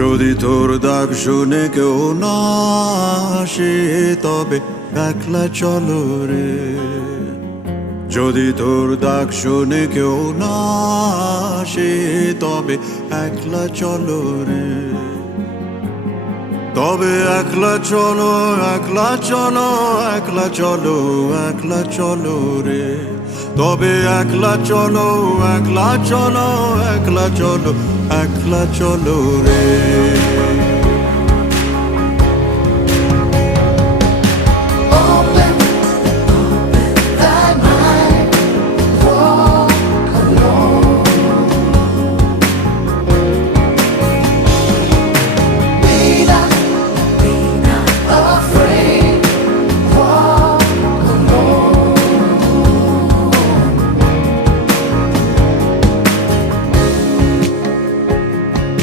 যদি তোর ডাক শুনে কেউ না আসে তবে একলা চলো রে। যদি তোর ডাক শুনে কেউ না আসে তবে একলা চলো রে। তবে একলা চলো, একলা চলো, একলা চলো, একলা চলো রে। তবে একলা চলো, একলা চলো, একলা চলো, একলা চলো রে।